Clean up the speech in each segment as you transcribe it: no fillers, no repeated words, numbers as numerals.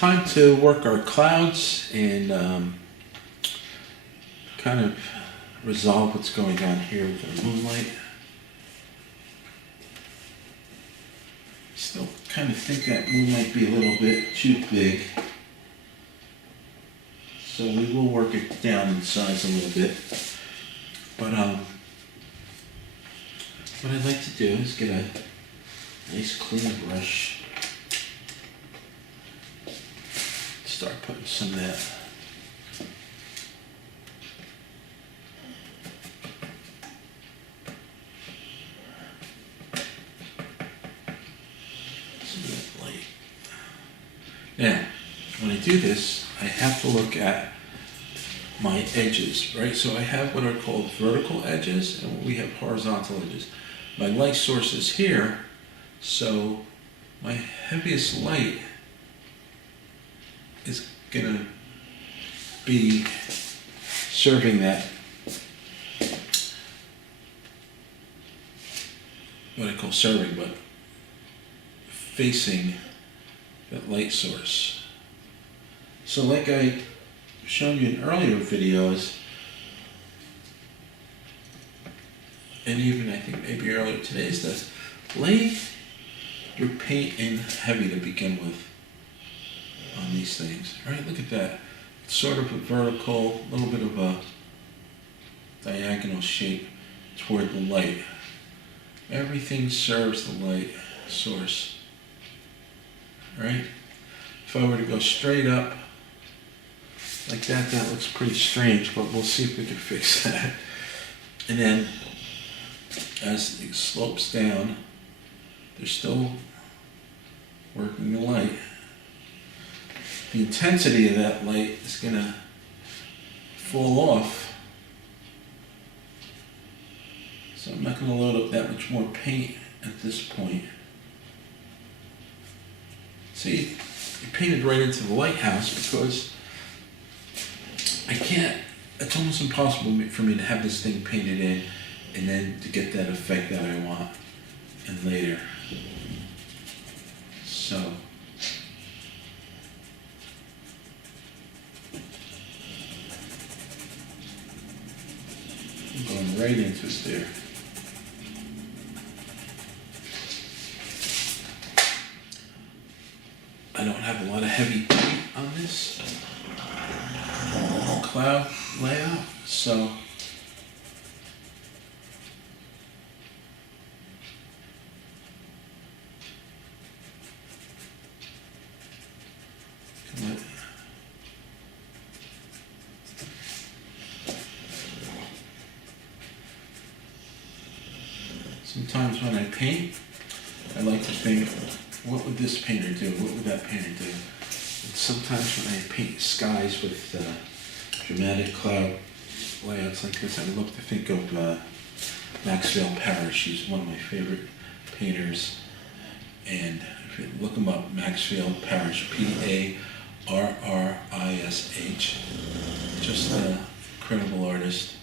time to work our clouds and kind of resolve what's going on here with the moonlight. Still kind of think that moon might be a little bit too big. So we will work it down in size a little bit. But what I'd like to do is get a nice clean brush. Start putting some of that light. Now, when I do this, I have to look at my edges, right? So I have what are called vertical edges and we have horizontal edges. My light source is here, so my heaviest light is gonna be serving that, what I call serving, but facing that light source. So like I shown you in earlier videos, and even I think maybe earlier today's does, lay your paint in heavy to begin with on these things. Right, look at that. It's sort of a vertical, a little bit of a diagonal shape toward the light. Everything serves the light source. Right? If I were to go straight up like that, that looks pretty strange, but we'll see if we can fix that. And then as it slopes down, they're still working the light. The intensity of that light is going to fall off. So I'm not going to load up that much more paint at this point. See, I painted right into the lighthouse because I can't, it's almost impossible for me to have this thing painted in and then to get that effect that I want and later. So, I'm going right into it there. I don't have a lot of heavy paint on this cloud layout, so sometimes when I paint, I like to think, what would this painter do? What would that painter do? And sometimes when I paint skies with dramatic cloud layouts like this, I love to think of Maxfield Parrish. He's one of my favorite painters. And if you look him up, Maxfield Parrish, P-A-R-R-I-S-H. Just an incredible artist.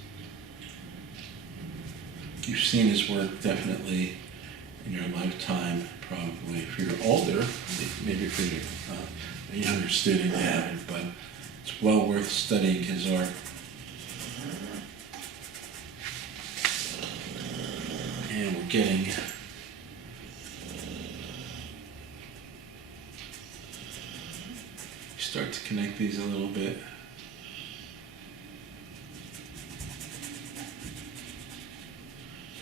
You've seen his work definitely in your lifetime, probably. If you're older, maybe if you're a younger student, you haven't, but it's well worth studying his art. And we're getting start to connect these a little bit.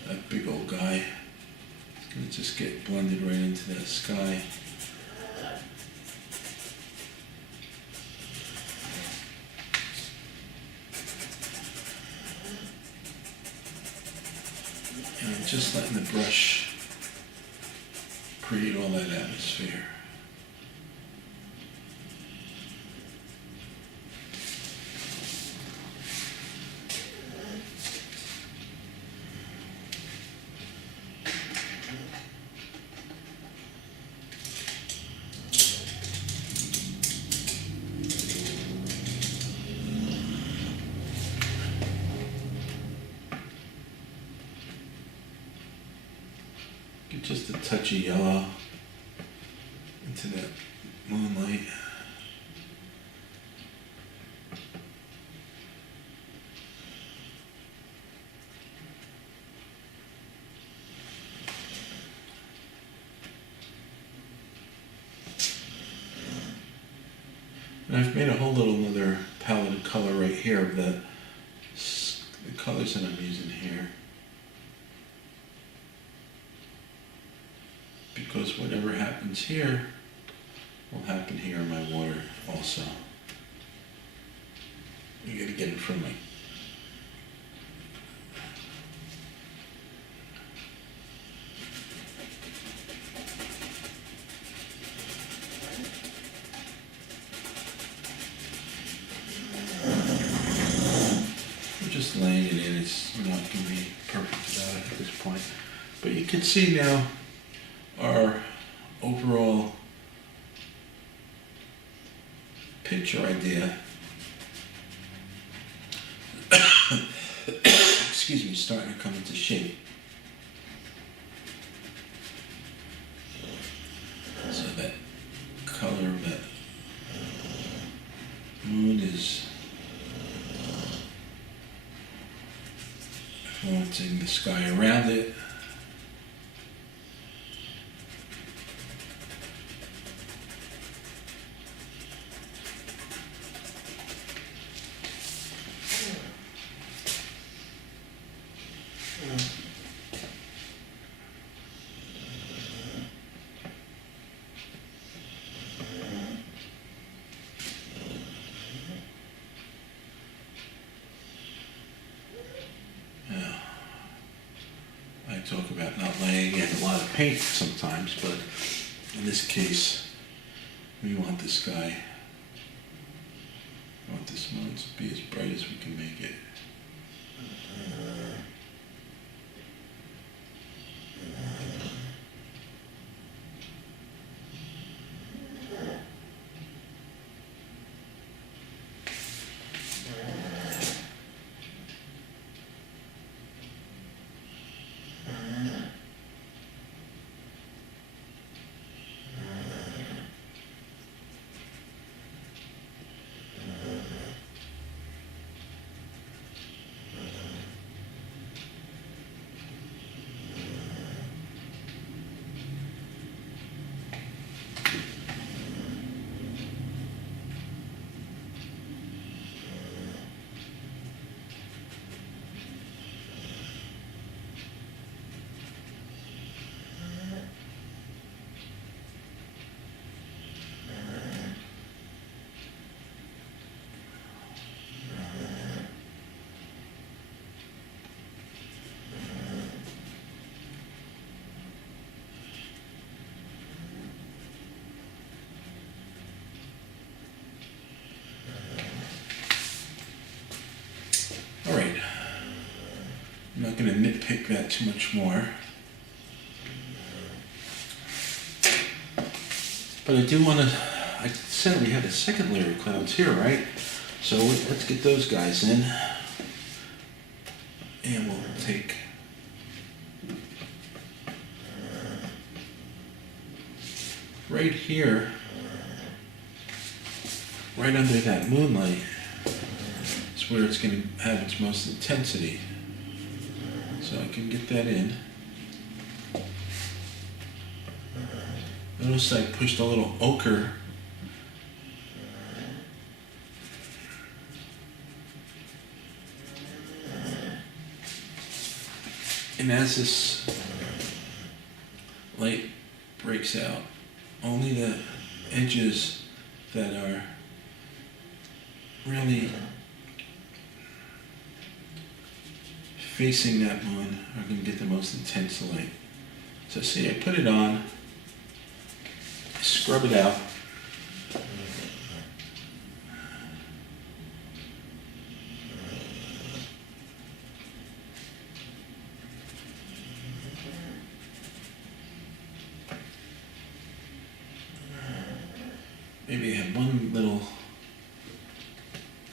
That big old guy is going to just get blended right into that sky. And I'm just letting the brush create all that atmosphere. Get just a touch of yellow into that moonlight. And I've made a whole little another palette of color right here of the colors that I'm using here. Because whatever happens here will happen here in my water also. You gotta get it from me. We're just laying it in. It's not gonna be perfect about it at this point. But you can see now our overall picture idea excuse me, starting to come into shape. So that color of that moon is influencing the sky around it. I talk about not laying in a lot of paint sometimes, but in this case, we want the sky, we want this moon to be as bright as we can make it. All right, I'm not going to nitpick that too much more. But I do want to, I said we had a second layer of clouds here, right? So let's get those guys in. And we'll take right here, right under that moonlight, is where it's going to have its most intensity. So I can get that in. Notice I pushed a little ochre and as this light breaks out, only the edges that are really facing that moon are going to get the most intense light. So see, I put it on, scrub it out, maybe I have one little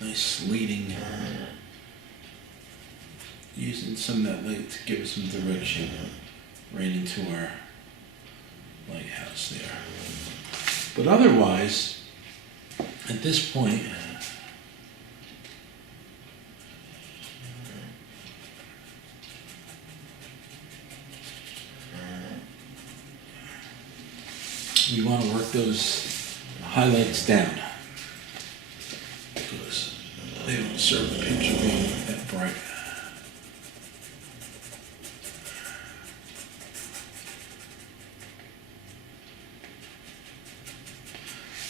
nice leading, using some of that light to give us some direction right into our lighthouse there. But otherwise, at this point, we want to work those highlights down. They don't serve the picture being that bright.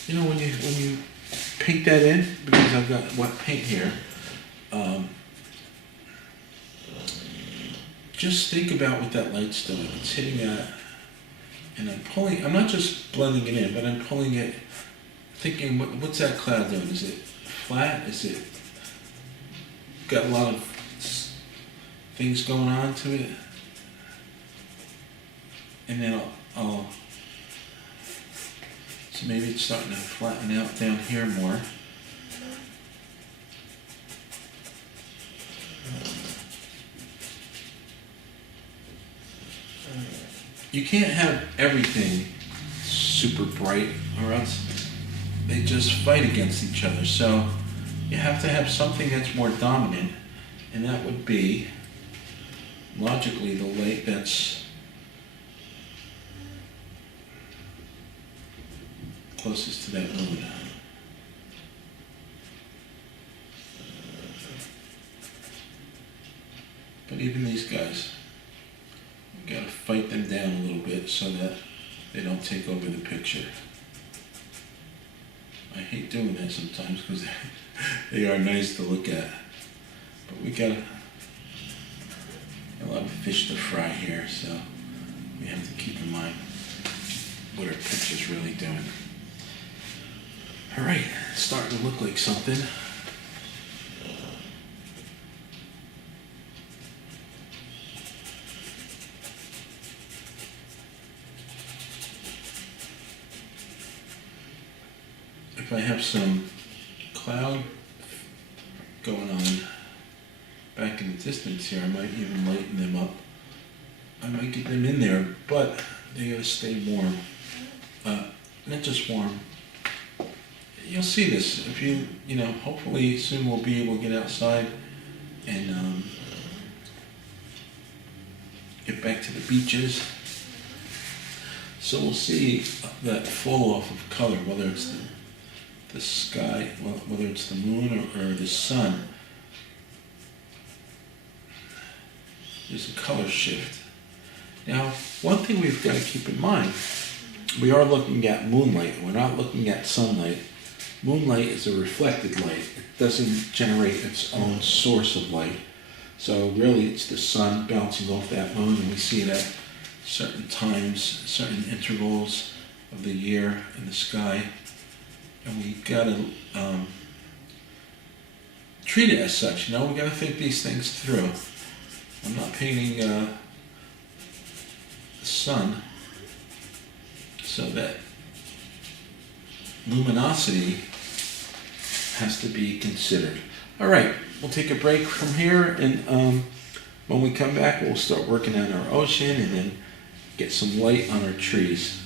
You know, when you paint that in, because I've got wet paint here, just think about what that light's doing. It's hitting at, and I'm not just blending it in, but I'm pulling it, thinking, what's that cloud doing? Is it flat? Is it got a lot of things going on to it? And then so maybe it's starting to flatten out down here more. You can't have everything super bright or else they just fight against each other. So you have to have something that's more dominant, and that would be logically the light that's closest to that moon. But even these guys, you gotta fight them down a little bit so that they don't take over the picture. I hate doing that sometimes because they are nice to look at. But we got a lot of fish to fry here, so we have to keep in mind what our picture's really doing. All right, it's starting to look like something. If I have some cloud going on back in the distance here, I might even lighten them up. I might get them in there, but they gotta stay warm. Not just warm. You'll see this if you know, hopefully soon we'll be able to get outside and get back to the beaches. So we'll see that fall off of color, whether it's the sky, whether it's the moon or the sun. There's a color shift. Now, one thing we've got to keep in mind, we are looking at moonlight. We're not looking at sunlight. Moonlight is a reflected light. It doesn't generate its own source of light. So really it's the sun bouncing off that moon, and we see it at certain times, certain intervals of the year in the sky. And we've got to treat it as such. You know, we've got to think these things through. I'm not painting the sun so that luminosity has to be considered. All right, we'll take a break from here, and when we come back, we'll start working on our ocean and then get some light on our trees.